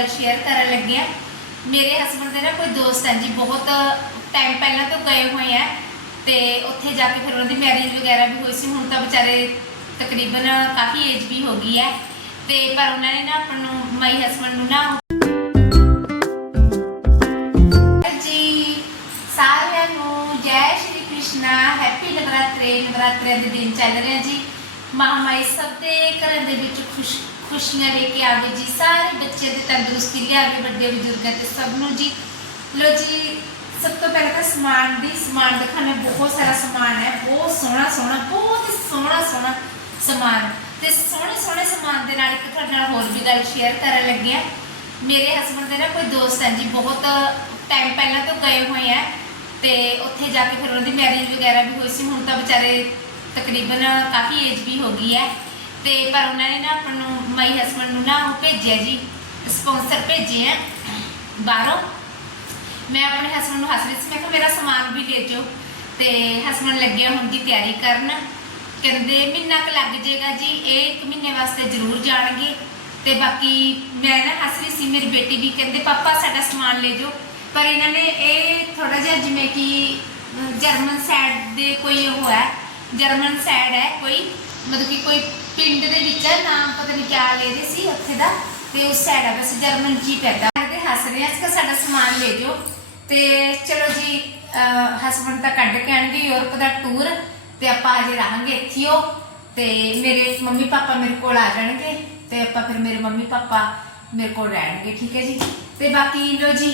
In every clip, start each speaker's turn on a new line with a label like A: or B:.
A: ਗੱਲ ਸ਼ੇਅਰ ਕਰਨ ਲੱਗੇ ਆ। ਮੇਰੇ ਹਸਬੰਡ ਦੇ ਨਾ ਕੋਈ ਦੋਸਤ ਹੈ ਜੀ, ਬਹੁਤ ਟਾਈਮ ਪਹਿਲਾਂ ਤੋਂ ਗਏ ਹੋਏ ਆ ਤੇ ਉੱਥੇ ਜਾ ਕੇ ਫਿਰ ਉਹਨਾਂ ਦੀ ਮੈਰਿਜ ਵਗੈਰਾ ਵੀ ਹੋਈ ਸੀ। ਹੁਣ ਤਾਂ ਵਿਚਾਰੇ ਤਕਰੀਬਨ ਕਾਫੀ ਏਜ ਵੀ ਹੋ ਗਈ ਹੈ ਤੇ ਪਰ ਉਹਨਾਂ ਨੇ ਨਾ ਆਪਾਂ ਨੂੰ, ਮਾਈ ਹਸਬੰਡ ਨੂੰ ਨਾ ਜੀ, ਸਾਰਿਆਂ ਨੂੰ ਜੈ ਸ਼੍ਰੀ ਕ੍ਰਿਸ਼ਨਾ ਹੈਪੀ ਨਵਰਾਤਰੇ ਨਵਰਾਤਰੇ ਦੇ ਦਿਨ ਚੱਲ ਰਹੇ ਆ ਜੀ। ਮਹਾਮਾਈ ਸਭ ਦੇ ਘਰਾਂ ਦੇ ਵਿੱਚ ਖੁਸ਼ ਖੁਸ਼ੀਆਂ ਲੈ ਕੇ ਆਵੇ ਜੀ, ਸਾਰੇ ਬੱਚੇ ਦੀ ਤੰਦਰੁਸਤੀ ਲਿਆਵੇ, ਵੱਡੇ ਬਜ਼ੁਰਗਾਂ ਤੇ ਸਭ ਨੂੰ ਜੀ। ਲੋ ਜੀ, ਸਭ ਤੋਂ ਪਹਿਲਾਂ ਤਾਂ ਸਮਾਨ ਦੀ, ਸਮਾਨ ਦਿਖਾਣਾ ਬਹੁਤ ਸਾਰਾ ਸਮਾਨ ਹੈ, ਬਹੁਤ ਸੋਹਣਾ ਸੋਹਣਾ, ਬਹੁਤ ਹੀ ਸੋਹਣਾ ਸੋਹਣਾ ਸਮਾਨ। ਤੇ ਸੋਹਣੇ ਸੋਹਣੇ ਸਮਾਨ ਦੇ ਨਾਲ ਇੱਕ ਤੁਹਾਡੇ ਨਾਲ ਹੋਰ ਵੀ ਗੱਲ ਸ਼ੇਅਰ ਕਰਨ ਲੱਗੇ ਆ ਮੇਰੇ ਹਸਬੰਡ ਦੇ ਨਾ ਕੋਈ ਦੋਸਤ ਹੈ ਜੀ, ਬਹੁਤ ਟਾਈਮ ਪਹਿਲਾਂ ਤੋਂ ਗਏ ਹੋਏ ਆ ਤੇ ਉੱਥੇ ਜਾ ਕੇ ਫਿਰ ਉਹਨਾਂ ਦੀ ਮੈਰਿਜ ਵਗੈਰਾ ਵੀ ਹੋਈ ਸੀ, ਹੁਣ ਤਾਂ ਵਿਚਾਰੇ ਤਕਰੀਬਨ ਕਾਫੀ ਏਜ ਵੀ ਹੋ ਗਈ ਹੈ। ਤੇ ਪਰ ਉਹਨਾਂ ਨੇ ਨਾ ਆਪਾਂ ਨੂੰ, ਮਾਈ ਹਸਬੰਡ ਨੂੰ ਨਾ ਉਹ ਭੇਜਿਆ ਜੀ ਸਪਾਂਸਰ ਭੇਜੇ ਆ ਬਾਹਰੋਂ। ਮੈਂ ਆਪਣੇ ਹਸਬੰਡ ਨੂੰ ਹੱਸ ਰਹੀ ਸੀ, ਮੈਂ ਕਿਹਾ ਮੇਰਾ ਸਮਾਨ ਵੀ ਲੈ ਜਾਓ ਤੇ ਹਸਬੰਡ ਲੱਗੇ ਹੁਣ ਦੀ ਤਿਆਰੀ ਕਰਨ। ਕਹਿੰਦੇ ਮਹੀਨਾ ਕੁ ਲੱਗ ਜਾਏਗਾ ਜੀ, ਇਹ ਇੱਕ ਮਹੀਨੇ ਵਾਸਤੇ ਜ਼ਰੂਰ ਜਾਣਗੇ। ਤੇ ਬਾਕੀ ਮੈਂ ਨਾ ਹੱਸ ਰਹੀ ਸੀ, ਮੇਰੀ ਬੇਟੀ ਵੀ ਕਹਿੰਦੇ, ਪਾਪਾ, ਸਾਡਾ ਸਮਾਨ ਲੈ ਜਾਓ। ਪਰ ਇਹਨਾਂ ਨੇ ਇਹ ਥੋੜਾ ਜਿਹਾ ਜਿਵੇਂ ਕਿ ਜਰਮਨ ਸਾਈਡ ਦੇ ਕੋਈ ਉਹ ਹੈ, ਜਰਮਨ ਸਾਈਡ ਹੈ ਕੋਈ, ਮਤਲਬ ਕਿ ਕੋਈ ਪਿੰਡ ਦੇ ਵਿੱਚ ਹੈ ਨਾਮ ਪਤਾ ਨਹੀਂ ਕਿਆ ਲੈ ਰਹੇ ਸੀ ਉੱਥੇ ਦਾ, ਤੇ ਉਸ ਸਾਈਡ ਹੈ ਬਸ ਜਰਮਨ ਜੀ ਪੈਦਾ ਤੇ ਹੱਸ ਰਹੇ ਆ ਕਿ ਸਾਡਾ ਸਮਾਨ ਲੈ ਜਾਓ। ਤੇ ਚਲੋ ਜੀ ਹਸਬੰਡ ਤਾਂ ਕੱਢ ਕੇ ਆਣਗੇ ਯੂਰਪ ਦਾ ਟੂਰ ਤੇ ਆਪਾਂ ਅਜੇ ਰਹਾਂਗੇ ਇੱਥੇ ਹੋ ਤੇ ਮੇਰੇ ਮੰਮੀ ਪਾਪਾ ਮੇਰੇ ਕੋਲ ਆ ਜਾਣਗੇ, ਤੇ ਆਪਾਂ ਫਿਰ ਮੇਰੇ ਮੰਮੀ ਪਾਪਾ ਮੇਰੇ ਕੋਲ ਰਹਿਣਗੇ, ਠੀਕ ਹੈ ਜੀ? ਤੇ ਬਾਕੀ ਲੋ ਜੀ,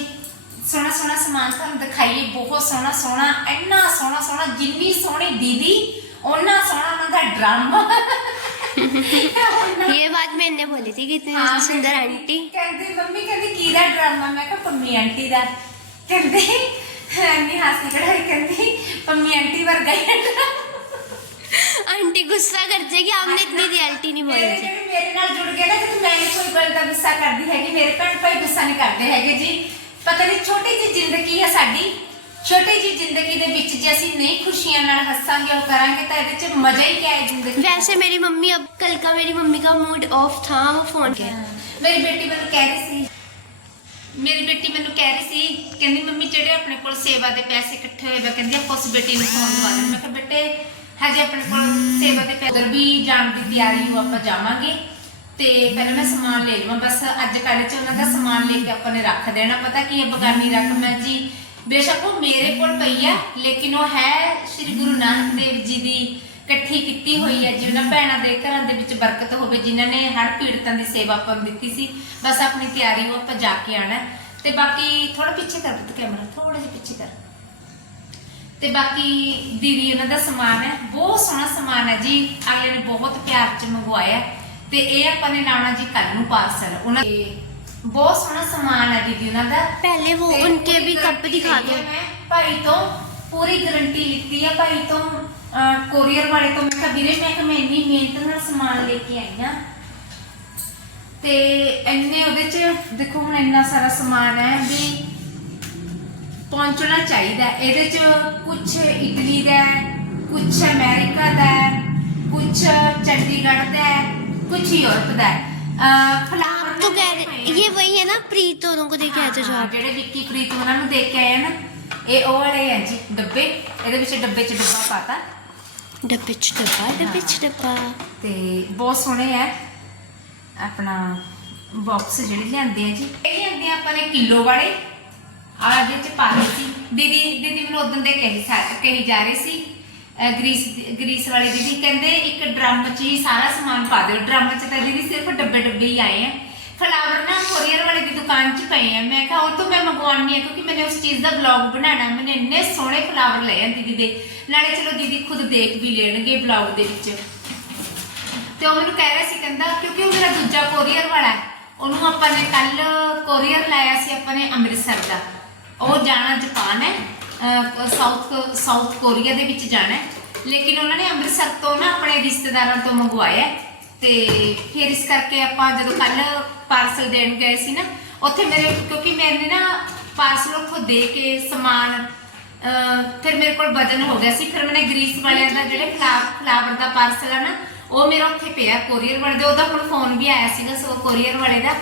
A: ਸੋਹਣਾ ਸੋਹਣਾ ਸਮਾਨ ਤੁਹਾਨੂੰ ਦਿਖਾਈਏ, ਬਹੁਤ ਸੋਹਣਾ ਸੋਹਣਾ, ਇੰਨਾ ਸੋਹਣਾ ਸੋਹਣਾ, ਜਿੰਨੀ ਸੋਹਣੀ ਦੀਦੀ ਉਹਨਾਂ ਸੋਹਣਾ ਉਹਨਾਂ ਦਾ ਡਰਮ
B: ये बात मैंने बोली थी कि इतनी
A: हाँ,
B: सुंदर आंटी।
A: कहती मम्मी कहती की दा ड्रामा। मैं कहा पम्मी आंटी दा। कहती अन्नी हासी कढ़ाई कहती पम्मी आंटी वर गई
B: आंटी गुस्सा करते कि आपने इतनी रियलिटी नहीं बोली थी।
A: मेरे नाल जुड़ गया ना कि मैं कोई गल का गुस्सा करती है कि मेरे पर कोई गुस्सा नहीं करते है जी। पता नहीं छोटी जी ज़िंदगी है साड़ी ਛੋਟੀ ਜੀ ਜ਼ਿੰਦਗੀ ਦੇ ਵਿੱਚ ਜੇ ਅਸੀਂ ਨਹੀਂ ਖੁਸ਼ੀਆਂ ਨਾਲ ਹੱਸਾਂਗੇ ਉਹ ਕਰਾਂਗੇ ਤਾਂ ਇਹਦੇ 'ਚ ਮਜ਼ਾ ਹੀ ਕਿਆ ਹੈ ਜ਼ਿੰਦਗੀ ਦਾ।
B: वैसे मेरी मम्मी अब कल का मेरी मम्मी का मूड ऑफ था वो फोन किया
A: ਮੇਰੀ ਬੇਟੀ ਮੈਨੂੰ ਕਹਿ ਰਹੀ ਸੀ ਮੇਰੀ ਬੇਟੀ ਮੈਨੂੰ ਕਹਿ ਰਹੀ ਸੀ ਕਹਿੰਦੀ ਮੰਮੀ ਜਿਹੜੇ ਆਪਣੇ ਕੋਲ ਸੇਵਾ ਦੇ ਪੈਸੇ ਇਕੱਠੇ ਹੋਏ ਵੇ ਕਹਿੰਦੀ ਆਪਾਂ ਉਸ ਬੇਟੀ ਨੂੰ ਫੋਨ ਕਰ ਮੈਂ ਕਿਹਾ ਬੇਟੇ ਹਜੇ ਆਪਣੇ ਕੋਲ ਸੇਵਾ ਦੇ ਪੈਸੇ ਉਧਰ ਵੀ ਜਾਣ ਦੀ ਤਿਆਰੀ ਹੋ ਆਪਾਂ ਜਾਵਾਂਗੇ ਤੇ ਪਹਿਲਾਂ ਮੈਂ ਸਮਾਨ ਲੈ ਲਵਾਂ ਬਸ ਅੱਜ ਕੱਲ੍ਹ ਚ ਉਹਨਾਂ ਦਾ ਸਮਾਨ ਲੈ ਕੇ ਆਪਾਂ ਨੇ ਰੱਖ ਦੇਣਾ ਪਤਾ ਕੀ ਹੈ ਬਗਾਨੀ ਰਕਮ ਹੈ ਜੀ ਬੇਸ਼ੱਕ ਉਹ ਮੇਰੇ ਕੋਲ ਪਈ ਹੈ ਲੇਕਿਨ ਉਹ ਹੈ ਸ੍ਰੀ ਗੁਰੂ ਨਾਨਕ ਦੇਵ ਜੀ ਦੀ ਇਕੱਠੀ ਕੀਤੀ ਹੋਈ ਹੈ ਜੀ ਭੈਣਾਂ ਦੇ ਘਰਾਂ ਦੇ ਵਿੱਚ ਬਰਕਤ ਹੋਵੇ, ਜਿਨ੍ਹਾਂ ਨੇ ਹਰ ਪੀੜਤਾਂ ਦੀ ਸੇਵਾ ਆਪਾਂ ਦਿੱਤੀ ਸੀ। ਬਸ ਆਪਣੀ ਤਿਆਰੀ ਉਹ ਆਪਾਂ ਜਾ ਕੇ ਆਣਾ ਤੇ ਬਾਕੀ ਥੋੜਾ ਪਿੱਛੇ ਕਰ ਪੁੱਤ ਕੈਮਰਾ ਥੋੜਾ ਜਿਹਾ ਪਿੱਛੇ ਕਰ। ਤੇ ਬਾਕੀ ਦੀਦੀ, ਉਹਨਾਂ ਦਾ ਸਮਾਨ ਹੈ, ਬਹੁਤ ਸੋਹਣਾ ਸਮਾਨ ਹੈ ਜੀ। ਅਗਲੇ ਨੇ ਬਹੁਤ ਪਿਆਰ ਚ ਮੰਗਵਾਇਆ। ਤੇ ਇਹ ਆਪਾਂ ਨੇ ਲਾਉਣਾ ਜੀ ਕੱਲ ਨੂੰ ਪਾਰਸਲ, ਉਹਨਾਂ ਤੇ ਬਹੁਤ ਸੋਹਣਾ ਸਮਾਨ ਹੈ ਦੀਦੀ ਉਹਨਾਂ ਦਾ
B: पहले वो
A: ਤੇ
B: उनके
A: ਪੂਰੀ
B: भी कप
A: guarantee
B: दिखा
A: ਲਈ
B: दो
A: ਹੈ ਮੈਂ ਭਾਈ ਤੋਂ ਪੂਰੀ ਗਾਰੰਟੀ ਲਿੱਤੀ ਹੈ ਭਾਈ ਤੋਂ ਕੋਰੀਅਰ ਵਾਲੇ ਤੋਂ ਮੈਂ ਕਿਹਾ ਵੀਰੇ ਮੈਂ ਕਿਹਾ ਮੈਂ ਇੰਨੀ ਮਿਹਨਤ ਨਾਲ ਸਮਾਨ ਲੈ ਕੇ ਆਈ ਹਾਂ ਤੇ ਇੰਨੇ ਉਹਦੇ ਚ ਦੇਖੋ ਹੁਣ ਇੰਨਾ ਸਾਰਾ ਸਮਾਨ ਹੈ ਵੀ ਪਹੁੰਚਣਾ ਚਾਹੀਦਾ ਹੈ। ਇਹਦੇ ਚ ਕੁਝ ਇਟਲੀ ਦਾ ਕੁਝ ਅਮਰੀਕਾ ਦਾ ਕੁਝ ਚੰਡੀਗੜ੍ਹ ਦਾ ਕੁਝ ਯੂਰਪ ਦਾ ਫਲਾਵਰ
B: आप तो कह रहे ये वही है ना प्रीत औरों को देखे आए थे जो
A: ਹਾਂ,
B: आप
A: ਜਿਹੜੇ ਵਿੱਕੀ ਪ੍ਰੀਤ ਉਹਨਾਂ ਨੂੰ ਦੇਖ ਕੇ ਆਏ ਆ ਨਾ ਇਹ ਉਹ ਵਾਲੇ ਆ ਜੀ ਡੱਬੇ ਇਹਦੇ ਵਿੱਚ ਡੱਬੇ 'ਚ ਡੱਬਾ ਪਾਤਾ
B: डब्बे च डब्बा डब्बे च डब्बा
A: ਤੇ ਬਹੁਤ ਸੋਹਣੇ ਆ ਆਪਣਾ ਬਾਕਸ ਜਿਹੜੇ ਲਿਆਂਦੇ ਆ ਜੀ ਇਹ ਲਿਆਂਦੇ ਆ ਆਪਾਂ ਨੇ ਕਿਲੋ ਵਾਲੇ ਆ ਇਹਦੇ ਚ ਪਾ ਲਈ ਸੀ ਦੀਦੀ ਦੀਦੀ ਮੈਨੂੰ ਉਦੋਂ ਦੇ ਕਹੀ ਸਾ ਕਹੀ ਜਾ ਰਹੀ ਸੀ ਅਹ ਗਰੀਸ ਗਰੀਸ ਵਾਲੀ ਦੀਦੀ ਕਹਿੰਦੇ ਇੱਕ ਡਰਮ 'ਚ ਹੀ ਸਾਰਾ ਸਮਾਨ ਪਾ ਦਿਓ ਡਰਮ 'ਚ ਤਾਂ ਦੀਦੀ ਸਿਰਫ ਡੱਬੇ ਡੱਬੇ ਹੀ ਆਏ ਆ ਫਲਾਵਰ ਨਾ ਕੋਰੀਅਰ ਵਾਲੇ ਦੀ ਦੁਕਾਨ 'ਚ ਪਏ ਆ। ਮੈਂ ਕਿਹਾ, ਉਹ ਤੋਂ ਮੈਂ ਮੰਗਵਾਉਣੀ ਹੈ ਕਿਉਂਕਿ ਮੈਨੇ ਉਸ ਚੀਜ਼ ਦਾ ਬਲੌਗ ਬਣਾਉਣਾ। ਮੈਨੇ ਇੰਨੇ ਸੋਹਣੇ ਫਲਾਵਰ ਲਏ ਆ ਦੀਦੀ ਦੇ। ਨਾਲੇ ਚਲੋ ਦੀਦੀ ਖੁਦ ਦੇਖ ਵੀ ਲੈਣਗੇ ਬਲੌਗ ਦੇ ਵਿੱਚ। ਤੇ ਉਹ ਮੈਨੂੰ ਕਹਿ ਰਿਹਾ ਸੀ, ਕਹਿੰਦਾ, ਕਿਉਂਕਿ ਉਹ ਮੇਰਾ ਦੂਜਾ ਕੋਰੀਅਰ ਵਾਲਾ ਹੈ, ਉਹਨੂੰ ਆਪਾਂ ਨੇ ਕੱਲ ਕੋਰੀਅਰ ਲਾਇਆ ਸੀ ਆਪਾਂ ਨੇ ਅੰਮ੍ਰਿਤਸਰ ਦਾ। ਉਹ ਜਾਣਾ ਜਾਪਾਨ ਹੈ ਸਾਊਥ ਸਾਊਥ ਕੋਰੀਆ ਦੇ ਵਿੱਚ ਜਾਣਾ ਲੇਕਿਨ ਉਹਨਾਂ ਨੇ ਅੰਮ੍ਰਿਤਸਰ ਤੋਂ ਨਾ ਆਪਣੇ ਰਿਸ਼ਤੇਦਾਰਾਂ ਤੋਂ ਮੰਗਵਾਇਆ ਤੇ ਫਿਰ ਇਸ ਕਰਕੇ ਆਪਾਂ ਜਦੋਂ ਕੱਲ ਪਾਰਸਲ ਦੇਣ ਗਏ ਸੀ ਨਾ, ਉੱਥੇ ਮੇਰੇ, ਕਿਉਂਕਿ ਮੈਨੇ ਨਾ ਪਾਰਸਲ ਉੱਥੋਂ ਦੇ ਕੇ ਸਮਾਨ, ਅਹ, ਫਿਰ ਮੇਰੇ ਕੋਲ ਵਜਨ ਹੋ ਗਿਆ ਸੀ। ਫਿਰ ਮੈਨੇ ਗ੍ਰੀਸ ਵਾਲਿਆਂ ਦਾ ਜਿਹੜੇ ਫਲਾਵਰ ਦਾ ਪਾਰਸਲ ਆ ਨਾ, ਉਹ ਮੇਰਾ ਉੱਥੇ ਪਿਆ ਕੋਰੀਅਰ ਵਾਲੇ ਦੇ। ਉਹਦਾ ਹੁਣ ਫੋਨ ਵੀ ਆਇਆ ਸੀਗਾ, ਸੋ ਕੋਰੀਅਰ ਵਾਲੇ ਦਾ।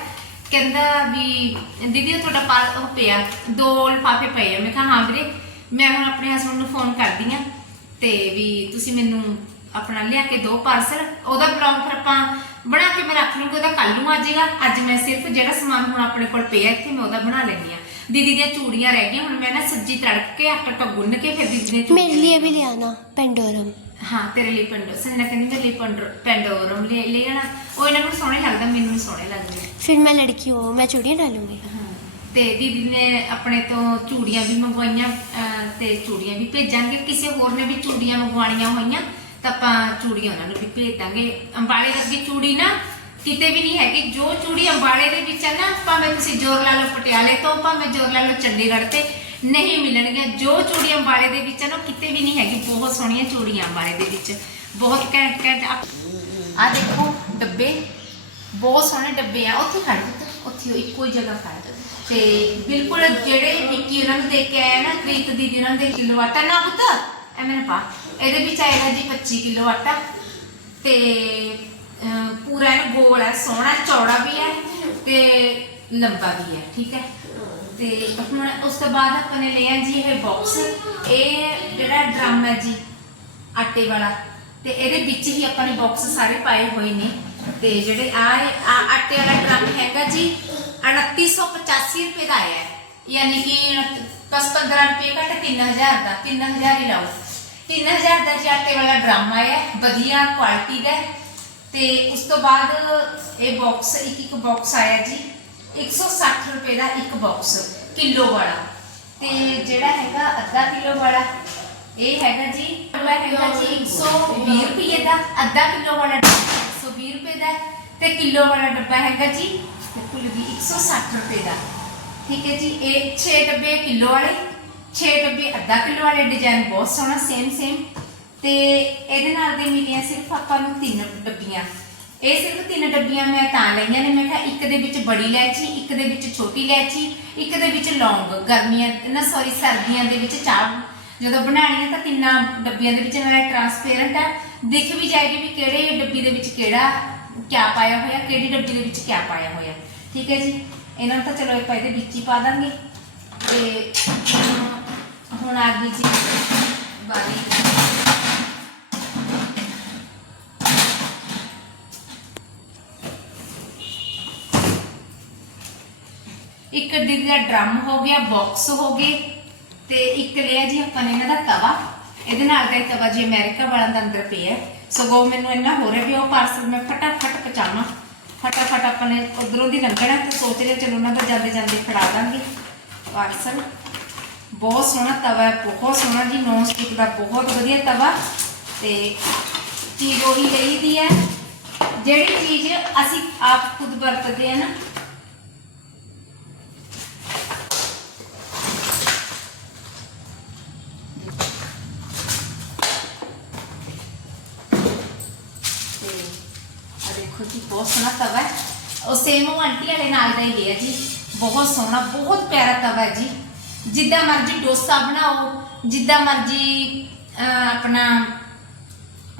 A: ਕਹਿੰਦਾ ਵੀ, ਦੀਦੀ, ਉਹ ਤੁਹਾਡਾ ਪਾਰ ਉਹ ਪਿਆ। ਦੋ ਲਿਫਾਫੇ ਪਏ ਆ। ਮੈਂ ਕਿਹਾ, ਹਾਂ ਵੀਰੇ, ਮੈਂ ਹੁਣ ਆਪਣੇ ਹਸਬੰਡ ਨੂੰ ਫੋਨ ਕਰਦੀ ਆ ਤੇ ਵੀ ਤੁਸੀਂ ਮੈਨੂੰ ਆਪਣਾ ਲਿਆ ਕੇ ਦੋ ਪਾਰਸਲ ਉਹਦਾ ਬਲੌਗ ਫਿਰ ਆਪਾਂ ਬਣਾ ਕੇ ਮੈਂ ਰੱਖ ਲੂੰਗੀ ਉਹਦਾ ਕੱਲ ਨੂੰ ਆ ਜਾਏਗਾ ਅੱਜ ਮੈਂ ਸਿਰਫ ਜਿਹੜਾ ਸਮਾਨ ਹੁਣ ਆਪਣੇ ਕੋਲ ਪਿਆ ਇੱਥੇ ਮੈਂ ਉਹਦਾ ਬਣਾ ਲੈਣੀ ਆ ਦੀਦੀ ਦੀਆਂ ਚੂੜੀਆਂ ਰਹਿ ਗਈਆਂ ਹੁਣ ਮੈਂ ਨਾ ਸਬਜੀ ਤੜਕ ਕੇ ਆਟਾ ਟਾ ਗੁੰਨ ਕੇ ਫਿਰ ਦੀਦੀ
B: ਨੇ ਮੇਰੇ ਲਈ ਵੀ ਲਿਆਣਾ ਪੈਂਡੋਰਮ
A: ਹਾਂ ਤੇਰੇ ਲਈ ਪੈਂਡੋ ਸੰਨਾ ਕਹਿੰਦੀ ਮੇਰੇ ਲਈ ਪੈਂਡੋਰਮ ਲੈ ਲੈਣਾ ਉਹ ਇਹਨਾਂ ਨੂੰ ਸੋਹਣੇ ਲੱਗਦਾ ਮੈਨੂੰ ਸੋਹਣੇ ਲੱਗਦੇ।
B: ਫਿਰ ਮੈਂ ਲੜਕੀ ਹੋ ਮੈਂ ਚੂੜੀਆਂ ਡਾਲੂੰਗੀ
A: ਤੇ ਦੀਦੀ ਨੇ ਆਪਣੇ ਤੋਂ ਚੂੜੀਆਂ ਵੀ ਮੰਗਵਾਈਆਂ ਤੇ ਚੂੜੀਆਂ ਵੀ ਭੇਜਾਂਗੇ। ਕਿਸੇ ਹੋਰ ਨੇ ਵੀ ਚੂੜੀਆਂ ਮੰਗਵਾਉਣੀਆਂ ਹੋਈਆਂ ਤਾਂ ਆਪਾਂ ਚੂੜੀਆਂ ਉਹਨਾਂ ਨੂੰ ਵੀ ਭੇਜ ਦਾਂਗੇ। ਅੰਬਾਲੇ ਵਰਗੀ ਚੂੜੀ ਨਾ ਕਿਤੇ ਵੀ ਨਹੀਂ ਹੈਗੀ। ਜੋ ਚੂੜੀ ਅੰਬਾਲੇ ਦੇ ਵਿੱਚ ਹੈ ਨਾ ਭਾਵੇਂ ਤੁਸੀਂ ਜੋਰ ਲਾ ਲਓ ਪਟਿਆਲੇ ਤੋਂ ਭਾਵੇਂ ਜੋਰ ਲਾ ਲਓ ਚੰਡੀਗੜ੍ਹ ਤੇ ਨਹੀਂ ਮਿਲਣਗੀਆਂ। ਜੋ ਚੂੜੀ ਅੰਬਾਲੇ ਦੇ ਵਿੱਚ ਹੈ ਨਾ ਕਿਤੇ ਵੀ ਨਹੀਂ ਹੈਗੀ। ਬਹੁਤ ਸੋਹਣੀਆਂ ਚੂੜੀਆਂ ਅੰਬਾਲੇ ਦੇ ਵਿੱਚ। ਬਹੁਤ ਘੈਂਟ ਘੈਂਟ। ਆ ਦੇਖੋ, ਡੱਬੇ। ਬਹੁਤ ਸੋਹਣੇ ਡੱਬੇ ਆ। ਉੱਥੇ ਖੜ ਦਿੱਤੇ ਉੱਥੇ ਇੱਕੋ ਹੀ ਜਗ੍ਹਾ ਖੜ। ਤੇ ਬਿਲਕੁਲ ਜਿਹੜੇ ਨਿੱਕੀ ਉਹਨਾਂ ਨੂੰ ਦੇਖ ਕੇ ਆਇਆ ਨਾ, ਪ੍ਰੀਤ ਦੀਦੀ ਉਹਨਾਂ ਨੂੰ ਦੇਖ ਨਾ ਪੁੱਤ। ਐਵੇਂ ਨਾ ਪਾ। ਇਹਦੇ ਵਿੱਚ ਆਏਗਾ ਜੀ 25 ਕਿਲੋ ਆਟਾ ਤੇ ਅਹ, ਪੂਰਾ ਇਹ ਗੋਲ ਹੈ ਸੋਹਣਾ ਚੌੜਾ ਵੀ ਹੈ ਤੇ ਲੰਬਾ ਵੀ ਹੈ ਠੀਕ ਹੈ? ਤੇ ਹੁਣ ਉਸ ਤੋਂ ਬਾਅਦ ਆਪਾਂ ਨੇ ਲਿਆ ਜੀ ਇਹ ਬਾਕਸ ਇਹ ਜਿਹੜਾ ਡਰਮ ਹੈ ਜੀ ਆਟੇ ਵਾਲਾ ਤੇ ਇਹਦੇ ਵਿੱਚ ਹੀ ਆਪਾਂ ਨੇ ਬਾਕਸ ਸਾਰੇ ਪਾਏ ਹੋਏ ਨੇ। ਤੇ ਜਿਹੜੇ ਆ ਆਟੇ ਵਾਲਾ ਡਰਮ ਹੈਗਾ ਜੀ 2985 ਰੁਪਏ ਦਾ ਆਇਆ ਹੈ। ਯਾਨੀ ਕਿ 10-15 ਰੁਪਏ ਘੱਟ 3000 ਦਾ 3000 ਹੀ ਲਾਓ। 3000 ਦਾ ਜੀ ਆਟੇ ਵਾਲਾ ਡਰਮ ਹੈ, ਵਧੀਆ ਕੁਆਲਿਟੀ ਦਾ। ਤੇ ਉਸ ਤੋਂ ਬਾਅਦ ਇਹ ਬਾਕਸ ਇੱਕ ਇੱਕ ਬਾਕਸ ਆਇਆ ਜੀ। 160 ਰੁਪਏ ਦਾ ਇੱਕ ਬਾਕਸ ਕਿਲੋ ਵਾਲਾ। ਤੇ ਜਿਹੜਾ ਹੈਗਾ ਅੱਧਾ ਕਿਲੋ ਵਾਲਾ ਇਹ ਹੈਗਾ ਜੀ। ਉਹ ਹੈਗਾ ਜੀ 120 ਰੁਪਏ ਦਾ ਅੱਧਾ ਕਿਲੋ ਵਾਲਾ 120 ਰੁਪਏ ਦਾ। ਤੇ ਕਿਲੋ ਵਾਲਾ ਡੱਬਾ ਹੈਗਾ ਜੀ ਬਿਲਕੁਲ ਵੀ 160 ਰੁਪਏ ਦਾ। ਠੀਕ ਹੈ ਜੀ ਇਹ 6 ਡੱਬੇ ਕਿਲੋ ਵਾਲੇ। 6 ਡੱਬੇ, ਅੱਧਾ ਕਿਲੋ ਵਾਲੇ ਡਿਜ਼ਾਈਨ ਬਹੁਤ ਸੋਹਣਾ ਸੇਮ ਸੇਮ ਤੇ ਇਹਦੇ ਨਾਲ ਦੇ ਮਿਲੀਆਂ ਸਿਰਫ ਆਪਾਂ ਨੂੰ ਤਿੰਨ ਡੱਬੀਆਂ। ਇਹ ਸਿਰਫ ਤਿੰਨ ਡੱਬੀਆਂ ਮੈਂ ਤਾਂ ਲਈਆਂ ਨੇ। ਮੈਂ ਕਿਹਾ ਇੱਕ ਦੇ ਵਿੱਚ ਬੜੀ ਇਲਾਇਚੀ, ਇੱਕ ਦੇ ਵਿੱਚ ਛੋਟੀ ਇਲਾਇਚੀ, ਇੱਕ ਦੇ ਵਿੱਚ ਲੌਂਗ। ਗਰਮੀਆਂ ਨਾ ਸੌਰੀ ਸਰਦੀਆਂ ਦੇ ਵਿੱਚ ਚਾਹ। ਜਦੋਂ ਬਣਾਣੀ ਹੈ ਤਾਂ ਤਿੰਨਾਂ ਡੱਬੀਆਂ ਦੇ ਵਿੱਚ ਮੈਂ ਟਰਾਂਸਪੇਰੈਂਟ ਹੈ ਦਿਖ ਵੀ ਜਾਏਗੀ ਵੀ ਕਿਹੜੇ ਡੱਬੀ ਦੇ ਵਿੱਚ ਕਿਹੜਾ ਕਿਆ ਪਾਇਆ ਹੋਇਆ, ਕਿਹੜੀ ਡੱਬੀ ਦੇ ਵਿੱਚ ਕਿਆ ਪਾਇਆ ਹੋਇਆ। ਠੀਕ ਹੈ ਜੀ? ਇਹਨਾਂ ਨੂੰ ਤਾਂ ਚਲੋ ਆਪਾਂ ਇਹਦੇ ਵਿੱਚ ਹੀ ਪਾ ਦਾਂਗੇ। ਤੇ ਹੁਣ- ਆ ਗਈ ਜੀ ਵਾਰੀ ਇੱਕ ਦੀਦੀ ਦਾ ਡਰਮ ਹੋ ਗਿਆ ਬਾਕਸ ਹੋ ਗਏ, ਤੇ ਇੱਕ ਲਿਆ ਜੀ ਆਪਾਂ ਨੇ ਇਹਨਾਂ ਦਾ ਤਵਾ। ਇਹਦੇ ਨਾਲ ਦਾ ਤਵਾ ਜੀ ਅਮਰੀਕਾ ਵਾਲਾ ਦਾ ਅੰਦਰ ਪਿਆ ਸਗੋਂ ਮੈਨੂੰ ਇੰਨਾ ਹੋ ਰਿਹਾ ਵੀ ਉਹ ਪਾਰਸਲ ਮੈਂ ਫਟਾਫਟ ਪਹੁੰਚਾਵਾਂ। ਫਟਾਫਟ ਆਪਾਂ ਨੇ ਉਧਰੋਂ ਦੀ ਲੰਘਣਾ, ਤੇ ਸੋਚ ਰਿਹਾ ਚਲੋ ਉਹਨਾਂ ਦਾ ਜਾਂਦੇ ਜਾਂਦੇ ਫੜਾ ਦਾਂਗੇ ਪਾਰਸਲ ਬਹੁਤ ਸੋਹਣਾ ਤਵਾ ਹੈ, ਬਹੁਤ ਸੋਹਣਾ ਜੀ, ਨੌਨ ਸਟਿਕ ਦਾ ਬਹੁਤ ਵਧੀਆ ਤਵਾ ਤੇ ਚੀਜ਼ ਉਹੀ ਲਈ ਹੈ। ਜਿਹੜੀ ਚੀਜ਼ ਅਸੀਂ ਆਪ ਖੁਦ ਵਰਤਦੇ ਆ ਨਾ। ਦੇਖੋ ਜੀ, ਬਹੁਤ ਸੋਹਣਾ ਤਵਾ ਹੈ। ਉਹ ਸੇਮ ਉਹ ਆਂਟੀ ਵਾਲੇ ਨਾਲ ਦਾ ਹੀ ਹੈ ਜੀ। ਬਹੁਤ ਸੋਹਣਾ, ਬਹੁਤ ਪਿਆਰਾ ਤਵਾ ਹੈ ਜੀ। ਜਿੱਦਾਂ ਮਰਜ਼ੀ ਡੋਸਾ ਬਣਾਓ, ਜਿੱਦਾਂ ਮਰਜ਼ੀ ਆਪਣਾ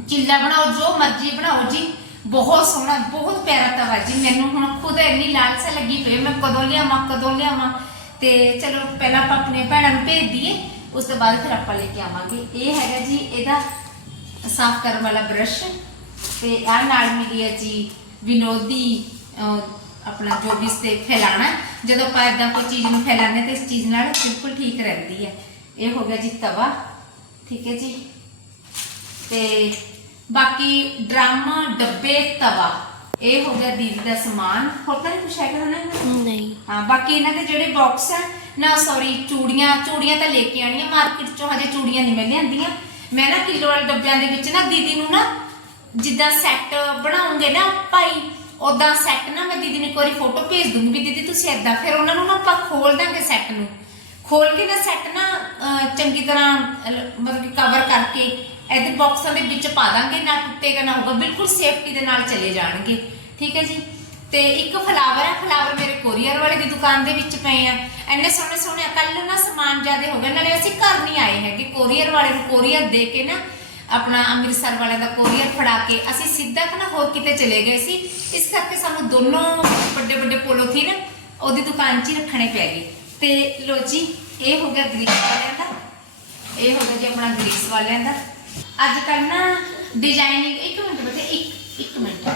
A: ਚਿੱਲਾ ਬਣਾਓ, ਜੋ ਮਰਜ਼ੀ ਬਣਾਓ ਜੀ। ਬਹੁਤ ਸੋਹਣਾ, ਬਹੁਤ ਪਿਆਰਾ ਤਵਾ ਜੀ। ਮੈਨੂੰ ਹੁਣ ਖੁਦ ਇੰਨੀ ਲਾਲਸਾ ਲੱਗੀ ਪਈ, ਮੈਂ ਕਦੋਂ ਲਿਆਵਾਂ ਕਦੋਂ ਲਿਆਵਾਂ। ਤੇ ਚਲੋ, ਪਹਿਲਾਂ ਆਪਾਂ ਆਪਣੇ ਭੈਣਾਂ ਨੂੰ ਭੇਜ ਦਈਏ, ਉਸ ਤੋਂ ਬਾਅਦ ਫਿਰ ਆਪਾਂ ਲੈ ਕੇ ਆਵਾਂਗੇ। ਇਹ ਹੈਗਾ ਜੀ ਇਹਦਾ ਸਾਫ਼ ਕਰਨ ਵਾਲਾ ਬ੍ਰਸ਼। ਤੇ ਆ ਨਾਲ ਮਿਲੀ ਹੈ ਜੀ ਵਿਨੋਦੀ ਆਪਣਾ ਜੋ ਵੀ ਇਸ ਤੇ ਫੈਲਾਣਾ ਜਦੋਂ ਆਪਾਂ ਇਦਾਂ ਕੋਈ ਚੀਜ਼ ਨੂੰ ਹਾਂ ਤਾਂ ਇਸ ਚੀਜ਼ ਨਾਲ ਬਿਲਕੁਲ ਠੀਕ ਰਹਿੰਦੀ ਹੈ। ਇਹ ਹੋ ਗਿਆ ਜੀ ਤਵਾ। ਠੀਕ ਹੈ ਜੀ। ਤੇ ਬਾਕੀ ਡਰਮ ਡੱਬੇ ਤਵਾ। ਇਹ ਹੋ ਗਿਆ ਦੀਦੀ ਦਾ ਸਮਾਨ। ਹੋਰ ਤਾਂ ਕੁਝ ਹੈਗਾ ਨਾ ਇਹਨਾਂ ਦਾ?
B: नहीं
A: ਹਾਂ ਬਾਕੀ ਇਹਨਾਂ ਦੇ ਜਿਹੜੇ ਬਾਕਸ ਹੈ ਨਾ ਸੌਰੀ ਚੂੜੀਆਂ ਚੂੜੀਆਂ ਤਾਂ ਲੈ ਕੇ ਆਣੀਆਂ ਮਾਰਕੀਟ ਚੋਂ ਹਜੇ ਚੂੜੀਆਂ ਨਹੀਂ ਮੈਂ ਲਿਆਂਦੀਆਂ। ਮੈਂ ਨਾ ਕਿਲੋ ਵਾਲੇ ਡੱਬਿਆਂ ਦੇ ਵਿੱਚ ਨਾ ਦੀਦੀ ਨੂੰ ਨਾ ਜਿੱਦਾਂ ਸੈੱਟ ਬਣਾਉਂਗੇ ਨਾ ਭਾਈ ਉਦਾਂ ਸੈੱਟ ਨਾ ਮੈਂ ਦੀਦੀ ਨੂੰ ਇੱਕ ਵਾਰੀ ਫੋਟੋ ਭੇਜ ਦੂੰਗੀ ਵੀ ਦੀਦੀ ਤੁਸੀਂ ਏਦਾਂ ਫਿਰ ਉਹਨਾਂ ਨੂੰ ਨਾ ਆਪਾਂ ਖੋਲ ਦਾਂਗੇ ਸੈੱਟ ਨੂੰ। ਖੋਲ ਕੇ ਨਾ ਸੈੱਟ ਨਾ ਅਹ, ਚੰਗੀ ਤਰ੍ਹਾਂ ਅਹ, ਮਤਲਬ ਕਿ ਕਵਰ ਕਰਕੇ ਇਹਦੇ ਬਾਕਸਾਂ ਦੇ ਵਿੱਚ ਪਾ ਦਾਂਗੇ ਨਾ ਟੁੱਟੇਗਾ ਨਾ ਹੋਊਗਾ ਬਿਲਕੁਲ ਸੇਫਟੀ ਦੇ ਨਾਲ ਚਲੇ ਜਾਣਗੇ। ਠੀਕ ਹੈ ਜੀ? ਤੇ ਇੱਕ ਫਲਾਵਰ ਹੈ ਫਲਾਵਰ ਮੇਰੇ ਕੋਰੀਅਰ ਵਾਲੇ ਦੀ ਦੁਕਾਨ ਦੇ ਵਿੱਚ ਪਏ ਆ। ਐਨੇ ਸੋਹਣੇ ਸੋਹਣੇ ਕੱਲ ਨਾ ਸਮਾਨ ਜ਼ਿਆਦੇ ਹੋ ਗਿਆ ਨਾਲੇ ਅਸੀਂ ਘਰ ਨਹੀਂ ਆਏ ਹੈਗੇ। ਕੋਰੀਅਰ ਵਾਲੇ ਨੂੰ ਕੋਰੀਅਰ ਦੇ ਕੇ ਨਾ ਆਪਣਾ ਅੰਮ੍ਰਿਤਸਰ ਵਾਲਿਆਂ ਦਾ ਕੋਰੀਅਰ ਫੜਾ ਕੇ ਅਸੀਂ ਸਿੱਧਾ ਕਿ ਹੋਰ ਕਿਤੇ ਚਲੇ ਗਏ ਸੀ। ਇਸ ਕਰਕੇ ਸਾਨੂੰ ਦੋਨੋਂ ਵੱਡੇ ਵੱਡੇ ਪੋਲੋਥੀਨ ਉਹਦੀ ਦੁਕਾਨ 'ਚ ਰੱਖਣੇ ਪੈ ਗਏ। ਤੇ ਲੋ ਜੀ, ਇਹ ਹੋ ਗਿਆ ਗ੍ਰੀਸ ਵਾਲਿਆਂ ਦਾ। ਇਹ ਹੋ ਗਿਆ ਜੀ ਆਪਣਾ ਗ੍ਰੀਸ ਵਾਲਿਆਂ ਦਾ। ਅੱਜ ਕੱਲ ਨਾ ਡਿਜ਼ਾਈਨਿੰਗ ਇੱਕ ਮਿੰਟ ਬੇਟੇ, ਇੱਕ ਇੱਕ ਮਿੰਟ।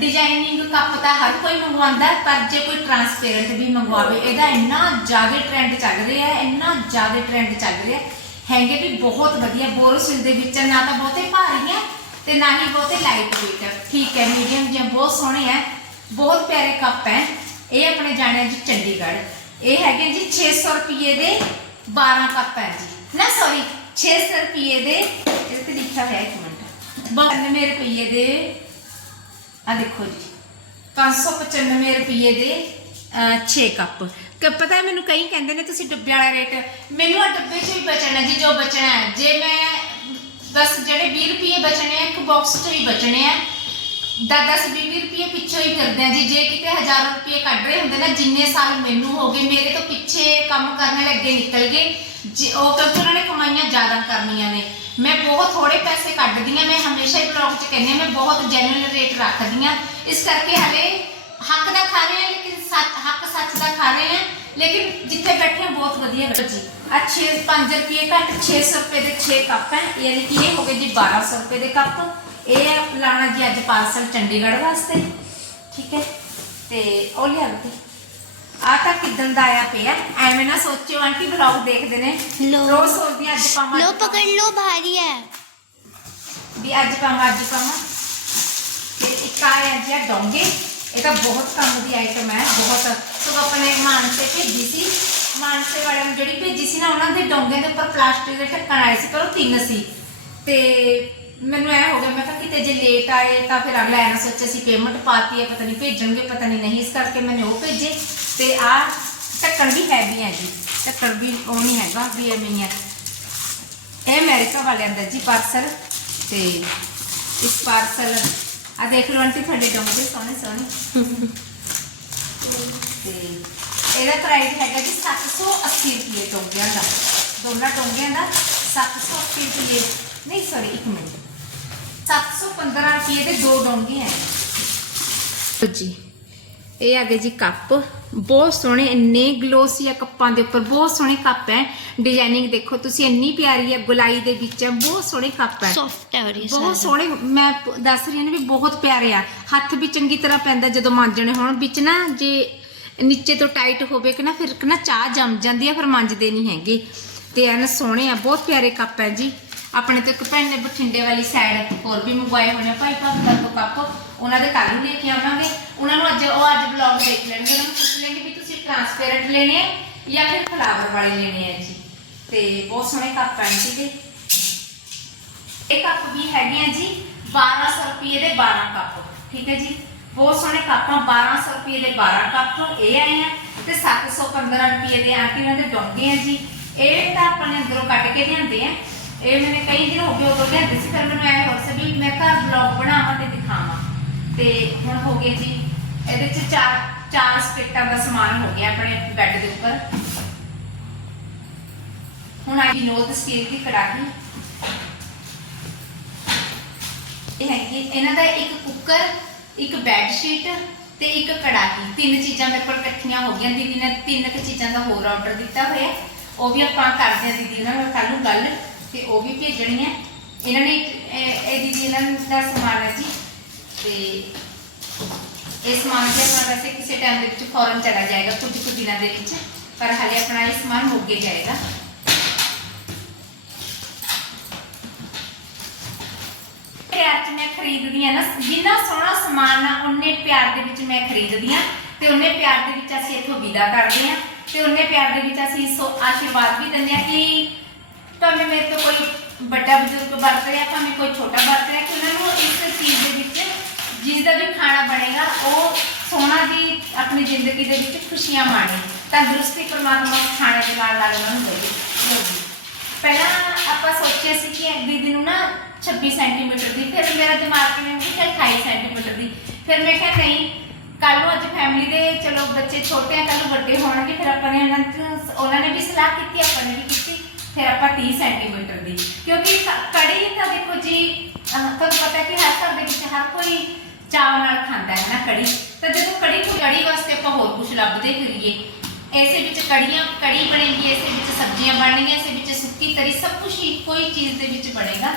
A: ਡਿਜ਼ਾਈਨਿੰਗ ਕੱਪ ਤਾਂ ਹਰ ਕੋਈ ਮੰਗਵਾਉਂਦਾ, ਪਰ ਜੇ ਕੋਈ ਟਰਾਂਸਪੇਰੈਂਟ ਵੀ ਮੰਗਵਾਵੇ, ਇਹਦਾ ਇੰਨਾ ਜ਼ਿਆਦਾ ਟ੍ਰੈਂਡ ਚੱਲ ਰਿਹਾ ਹੈ, ਇੰਨਾ ਜ਼ਿਆਦਾ ਟ੍ਰੈਂਡ ਚੱਲ ਰਿਹਾ ਹੈ। ਹੈਂਗੇ ਵੀ ਬਹੁਤ ਵਧੀਆ ਬੋਰੋਸਿਲ ਦੇ ਵਿੱਚ ਨਾ ਤਾਂ ਬਹੁਤੇ ਭਾਰੀ ਹੈ ਤੇ ਨਾ ਹੀ ਬਹੁਤੇ ਲਾਈਟ weight ਹੈ ਠੀਕ ਹੈ ਮੀਡੀਅਮ ਜਿਹਾ ਬਹੁਤ ਸੋਹਣੇ ਹੈ ਬਹੁਤ ਪਿਆਰੇ ਕੱਪ ਹੈ ਇਹ ਆਪਣੇ ਜਾਣੇ ਆ ਜੀ ਚੰਡੀਗੜ੍ਹ। ਇਹ ਹੈਗੇ ਜੀ 600 ਰੁਪਏ ਦੇ 12 ਕੱਪ ਹੈ ਜੀ। ਨਾ ਸੌਰੀ 600 ਰੁਪਏ ਦੇ ਇਹ ਤੇ ਲਿਖਿਆ ਹੋਇਆ ਇੱਕ ਮਿੰਟ। 92 ਰੁਪਏ ਦੇ ਆ ਦੇਖੋ ਜੀ 595 ਰੁਪਏ ਦੇ 6 ਕੱਪ। ਕ ਪਤਾ ਹੈ ਮੈਨੂੰ ਕਈ ਕਹਿੰਦੇ ਨੇ ਤੁਸੀਂ ਡੱਬੇ ਵਾਲਾ ਰੇਟ ਮੈਨੂੰ ਆ ਡੱਬੇ 'ਚ ਹੀ ਬਚਣਾ ਜੀ, ਜੋ ਬਚਣਾ ਹੈ। ਜੇ ਮੈਂ ਬਸ ਜਿਹੜੇ 20 ਰੁਪਏ ਬਚਣੇ ਆ, ਇੱਕ ਬਾਕਸ 'ਚ ਹੀ ਬਚਣੇ ਆ। 10-10 20 ਰੁਪਏ ਪਿੱਛੋਂ ਹੀ ਫਿਰਦੇ ਆ ਜੀ। ਜੇ ਕਿਤੇ 1000 ਰੁਪਏ ਕੱਢ ਰਹੇ ਹੁੰਦੇ ਨਾ, ਜਿੰਨੇ ਸਾਲ ਮੈਨੂੰ ਹੋ ਗਏ, ਮੇਰੇ ਤੋਂ ਪਿੱਛੇ ਕੰਮ ਕਰਨ ਲੱਗੇ ਨਿਕਲ ਗਏ। ਜੀ ਉਹ ਕਿਉਂਕਿ ਉਹਨਾਂ ਨੇ ਕਮਾਈਆਂ ਜ਼ਿਆਦਾ ਕਰਨੀਆਂ ਨੇ। ਮੈਂ ਬਹੁਤ ਥੋੜੇ ਪੈਸੇ ਕੱਢਦੀ ਆ ਮੈਂ ਹਮੇਸ਼ਾ ਹੀ ਬਲੌਗ 'ਚ ਕਹਿੰਦੀ ਆ ਮੈਂ ਬਹੁਤ ਜੈਨੂਇਨ ਰੇਟ ਰੱਖਦੀ ਆ ਇਸ ਕਰਕੇ ਹਲੇ हक का खा रहे हैं लेकिन हक सच का खा रहे हैं लेकिन जिथे बैठे हैं बहुत वाइया जी छे पाँच रुपये घट छे सौ रुपए के छे कप है। यानी कि यह हो गए जी बारह
B: सौ
A: रुपए के कप। यह लाना
B: जी
A: अज पार्सल
B: चंडीगढ़ वास्ते। ठीक है?
A: तो लिया डोंगे। ਇਹ ਤਾਂ ਬਹੁਤ ਕੰਮ ਦੀ ਆਈਟਮ ਹੈ, ਬਹੁਤ। ਸੋ ਆਪਣੇ ਮਾਨਸੇ ਭੇਜੀ ਸੀ। ਮਾਨਸੇ ਵਾਲਿਆਂ ਨੂੰ ਜਿਹੜੀ ਭੇਜੀ ਸੀ ਨਾ, ਉਹਨਾਂ ਦੇ ਡੋਂਗੇ ਦੇ ਉੱਪਰ ਪਲਾਸਟਿਕ ਦੇ ਢੱਕਣ ਆਏ ਸੀ, ਪਰ ਉਹ ਤਿੰਨ ਸੀ। ਤੇ ਮੈਨੂੰ ਐ ਹੋ ਗਿਆ, ਮੈਂ ਕਿਹਾ ਕਿਤੇ ਜੇ ਲੇਟ ਆਏ ਤਾਂ ਫਿਰ ਅਗਲਾ ਐ ਨਾ ਸੋਚੇ ਸੀ ਪੇਮੈਂਟ ਪਾਤੀ ਹੈ, ਪਤਾ ਨਹੀਂ ਭੇਜਣਗੇ, ਪਤਾ ਨਹੀਂ ਨਹੀਂ, ਇਸ ਕਰਕੇ ਮੈंने ਉਹ ਭੇਜੇ। ਤੇ ਆ ਢੱਕਣ ਵੀ ਹੈਵੀ ਹੈ ਜੀ। ਢੱਕਣ ਵੀ ਉਹ ਨਹੀਂ ਹੈਗਾ, ਵੀ ਐਵੇਂ ਹੈ। ਇਹ ਅਮਰੀਕਾ ਵਾਲਿਆਂ ਦਾ ਜੀ ਪਾਰਸਲ ਤੇ ਇਸ ਪਾਰਸਲ ਆ ਦੇਖ ਲਓ ਆਂਟੀ, ਤੁਹਾਡੇ ਡੋਂਗੇ ਸੋਹਣੇ ਸੋਹਣੇ। ਤੇ ਇਹਦਾ ਪ੍ਰਾਈਸ ਹੈਗਾ ਜੀ 780 ਰੁਪਏ ਡੋਂਗਿਆਂ ਦਾ। ਦੋਨਾਂ ਡੋਂਗਿਆਂ ਦਾ 780 ਰੁਪਏ। ਨਹੀਂ ਸੌਰੀ ਇੱਕ ਮਿੰਟ। 715 ਰੁਪਏ ਦੇ ਦੋ ਡੋਂਗੇ ਹੈ ਜੀ, ਇਹ ਆ ਗਏ ਜੀ ਕੱਪ। ਬਹੁਤ ਸੋਹਣੇ ਇੰਨੇ ਗਲੋਸੀ ਆ ਕੱਪਾਂ ਦੇ ਉੱਪਰ ਬਹੁਤ ਸੋਹਣੇ ਕੱਪ ਹੈ ਡਿਜ਼ਾਈਨਿੰਗ ਦੇਖੋ ਤੁਸੀਂ ਇੰਨੀ ਪਿਆਰੀ ਹੈ ਗੁਲਾਈ ਦੇ ਵਿੱਚ ਹੈ ਬਹੁਤ ਸੋਹਣੇ ਕੱਪ ਹੈ ਬਹੁਤ ਸੋਹਣੇ ਮੈਂ ਦੱਸ ਰਹੀ ਹਾਂ ਵੀ ਬਹੁਤ ਪਿਆਰੇ ਆ। ਹੱਥ ਵੀ ਚੰਗੀ ਤਰ੍ਹਾਂ ਪੈਂਦਾ ਜਦੋਂ ਮਾਂਜਣੇ ਹੋਣ ਵਿੱਚ ਨਾ ਜੇ ਨੀਚੇ ਤੋਂ ਟਾਈਟ ਹੋਵੇ ਕਿ ਨਾ ਫਿਰ ਕਿ ਨਾ ਚਾਹ ਜੰਮ ਜਾਂਦੀ ਆ ਫਿਰ ਮਾਂਜਦੇ ਨਹੀਂ ਹੈਗੇ। ਤੇ ਐਨ ਸੋਹਣੇ ਆ ਬਹੁਤ ਪਿਆਰੇ ਕੱਪ ਹੈ ਜੀ। ਆਪਣੇ ਤੋਂ ਇੱਕ ਭੈਣ ਨੇ ਬਠਿੰਡੇ ਵਾਲੀ ਸਾਈਡ ਹੋਰ ਵੀ ਮੰਗਵਾਏ ਹੋਣੇ ਭਾਈ ਭਾਬੀ ਤੋਂ ਕੱਪ ਉਹਨਾਂ ਦੇ ਕੱਲ੍ਹ ਨੂੰ ਲੈ ਕੇ ਆਵਾਂਗੇ। ਉਹਨਾਂ ਨੂੰ ਅੱਜ, ਉਹ ਅੱਜ ਬਲੌਗ ਦੇਖ ਲੈਣਗੇ। ਉਹਨਾਂ ਨੂੰ ਪੁੱਛ ਲੈਣਗੇ ਵੀ ਤੁਸੀਂ ਟ੍ਰਾਂਸਪੇਰੈਂਟ ਲੈਣੇ ਆ ਜਾਂ ਫਿਰ ਫਲਾਵਰ ਵਾਲੇ ਲੈਣੇ ਆ ਜੀ। ਤੇ ਬਹੁਤ ਸੋਹਣੇ ਕੱਪ ਹੈ ਜੀ ਇਹ ਕੱਪ ਵੀ ਹੈਗੇ ਆ ਜੀ 1200 ਰੁਪਏ ਦੇ 12 ਕੱਪ। ਠੀਕ ਹੈ ਜੀ? ਬਹੁਤ ਸੋਹਣੇ ਕੱਪ ਆ 1200 ਰੁਪਏ ਦੇ 12 ਕੱਪ। ਇਹ ਆਏ ਆ ਤੇ 715 ਰੁਪਏ ਦੇ ਆਂਟੀ ਉਹਨਾਂ ਦੇ ਡੋਂਗੇ ਆ ਜੀ। ਇਹ ਤਾਂ ਆਪਾਂ ਨੇ ਅੰਦਰੋਂ ਕੱਢ ਕੇ ਲਿਆਂਦੇ ਆ। ਇਹ ਮੈंने ਕਈ ਦਿਨ ਹੋ ਗਏ ਉਦੋਂ ਲਿਆਂਦੇ ਸੀ, ਫਿਰ ਮੈਨੂੰ ਐ ਹੋ ਸੀ ਵੀ ਮੈਂ ਘਰ ਬਲੌਗ ਬਣਾਵਾਂ ਤੇ ਦਿਖਾਵਾਂ। ਤੇ ਹੁਣ ਹੋ ਗਏ ਜੀ, ਇਹਦੇ ਚ ਚਾਰ ਚਾਰ ਸਟੇਟਾਂ ਦਾ ਸਮਾਨ ਹੋ ਗਿਆ ਆਪਣੇ ਬੈੱਡ ਦੇ ਉੱਪਰ। ਹੁਣ ਆ ਵਿਨੋਦ ਸਟੀਲ ਦੀ ਕੜਾਹੀ। ਇਹ ਹੈਗੀ, ਇਹਨਾਂ ਦਾ ਇੱਕ ਕੁੱਕਰ, ਇੱਕ ਬੈੱਡ ਸ਼ੀਟ ਤੇ ਇੱਕ ਕੜਾਹੀ। ਤਿੰਨ ਚੀਜ਼ਾਂ ਮੇਰੇ ਕੋਲ ਇਕੱਠੀਆਂ ਹੋ ਗਈਆਂ, ਦੀਦੀ ਨੇ ਤਿੰਨ ਕੁ ਚੀਜ਼ਾਂ ਦਾ ਹੋਰ ਆਰਡਰ ਦਿੱਤਾ ਹੋਇਆ। ਉਹ ਵੀ ਆਪਾਂ ਕਰਦੇ ਹਾਂ ਦੀਦੀ ਨਾਲ ਕੱਲ ਨੂੰ ਗੱਲ। ਤੇ ਉਹ ਵੀ ਭੇਜਣੀ ਹੈ। ਇਹਨਾਂ ਨੇ ਇਹ ਇਹ ਇਹਨਾਂ ਦਾ ਸਮਾਨ ਹੈ ਜੀ। ਤੇ ਇਹ ਸਮਾਨ ਵੀ ਆਪਣਾ ਵੈਸੇ ਕਿਸੇ ਟਾਈਮ ਦੇ ਵਿੱਚ ਫੌਰਨ ਚਲਾ ਜਾਏਗਾ, ਕੁਝ ਕੁ ਦਿਨਾਂ ਦੇ ਵਿੱਚ। ਪਰ ਹਾਲੇ ਆਪਣਾ ਇਹ ਸਮਾਨ ਮੁੱਕ ਜਾਏਗਾ। ਪਿਆਰ ਚ ਮੈਂ ਖਰੀਦਦੀ ਆ ਨਾ, ਜਿੰਨਾ ਸੋਹਣਾ ਸਮਾਨ ਆ ਉਹਨੇ ਪਿਆਰ ਦੇ ਵਿੱਚ ਮੈਂ ਖਰੀਦਦੀ ਆ ਤੇ ਉਹਨੇ ਪਿਆਰ ਦੇ ਵਿੱਚ ਅਸੀਂ ਇੱਥੋਂ ਵਿਦਾ ਕਰਦੇ ਆ ਤੇ ਉਹਨੇ ਪਿਆਰ ਦੇ ਵਿੱਚ ਅਸੀਂ ਸੋ ਆਸ਼ੀਰਵਾਦ ਵੀ ਦਿੰਦੇ ਆ ਕਿ ਭਾਵੇਂ ਮੇਰੇ ਤੋਂ ਕੋਈ ਵੱਡਾ ਬਜ਼ੁਰਗ ਵਰਤ ਰਿਹਾ, ਭਾਵੇਂ ਕੋਈ ਛੋਟਾ ਵਰਤ ਰਿਹਾ, ਕਿ ਉਹਨਾਂ ਨੂੰ ਇਸ ਚੀਜ਼ ਦੇ ਵਿੱਚ, ਜਿਸ ਦਾ ਵੀ ਖਾਣਾ ਬਣੇਗਾ, ਉਹ ਸੋਹਣਾ ਦੀ ਆਪਣੀ ਜ਼ਿੰਦਗੀ ਦੇ ਵਿੱਚ ਖੁਸ਼ੀਆਂ ਮਾਣੇ, ਤੰਦਰੁਸਤੀ ਪਰਮਾਤਮਾ ਖਾਣੇ ਦੇ ਨਾਲ ਨਾਲ ਉਹਨਾਂ ਨੂੰ ਦੇਵੇ ਪਹਿਲਾਂ ਆਪਾਂ ਸੋਚਿਆ ਸੀ ਕਿ ਦੀਦੀ ਨੂੰ ਨਾ 26 ਸੈਂਟੀਮੀਟਰ ਦੀ, ਫਿਰ ਮੇਰਾ ਦਿਮਾਗ ਕਿਵੇਂ ਹੋ 28 ਸੈਂਟੀਮੀਟਰ ਦੀ। ਫਿਰ ਮੈਂ ਕਿਹਾ, ਨਹੀਂ ਕੱਲ ਨੂੰ ਅੱਜ ਫੈਮਿਲੀ ਦੇ, ਚਲੋ ਬੱਚੇ ਛੋਟੇ ਆ ਕੱਲ ਨੂੰ ਵੱਡੇ ਹੋਣਗੇ, ਫਿਰ ਆਪਾਂ ਨੇ ਉਹਨਾਂ ਨੂੰ, ਉਹਨਾਂ ਨੇ ਵੀ ਸਲਾਹ ਕੀਤੀ, ਆਪਾਂ ਨੇ ਵੀ ਫਿਰ ਆਪਾਂ 30 ਸੈਂਟੀਮੀਟਰ ਦੀ। ਕਿਉਂਕਿ ਕ- ਕੜੀ ਤਾਂ ਦੇਖੋ ਜੀ, ਅਹ ਤੁਹਾਨੂੰ ਪਤਾ ਕਿ ਹਰ ਘਰ ਦੇ ਵਿੱਚ ਹਰ ਕੋਈ ਚਾਅ ਨਾਲ ਖਾਂਦਾ ਹੈ ਨਾ ਕੜੀ ਤਾਂ ਜਦੋਂ ਕੜੀ ਕੋਈ ਕੜੀ ਵਾਸਤੇ ਆਪਾਂ ਹੋਰ ਕੁਝ ਲੱਭਦੇ ਫਿਰੀਏ ਐਸੇ ਵਿੱਚ ਕੜੀਆਂ ਕੜੀ ਬਣੇਗੀ ਐਸੇ ਵਿੱਚ ਸਬਜ਼ੀਆਂ ਬਣਨਗੀਆਂ ਐਸੇ ਵਿੱਚ ਸੁੱਕੀ ਤਰੀ, ਸਭ ਕੁਝ ਇੱਕੋ ਹੀ ਚੀਜ਼ ਦੇ ਵਿੱਚ ਬਣੇਗਾ।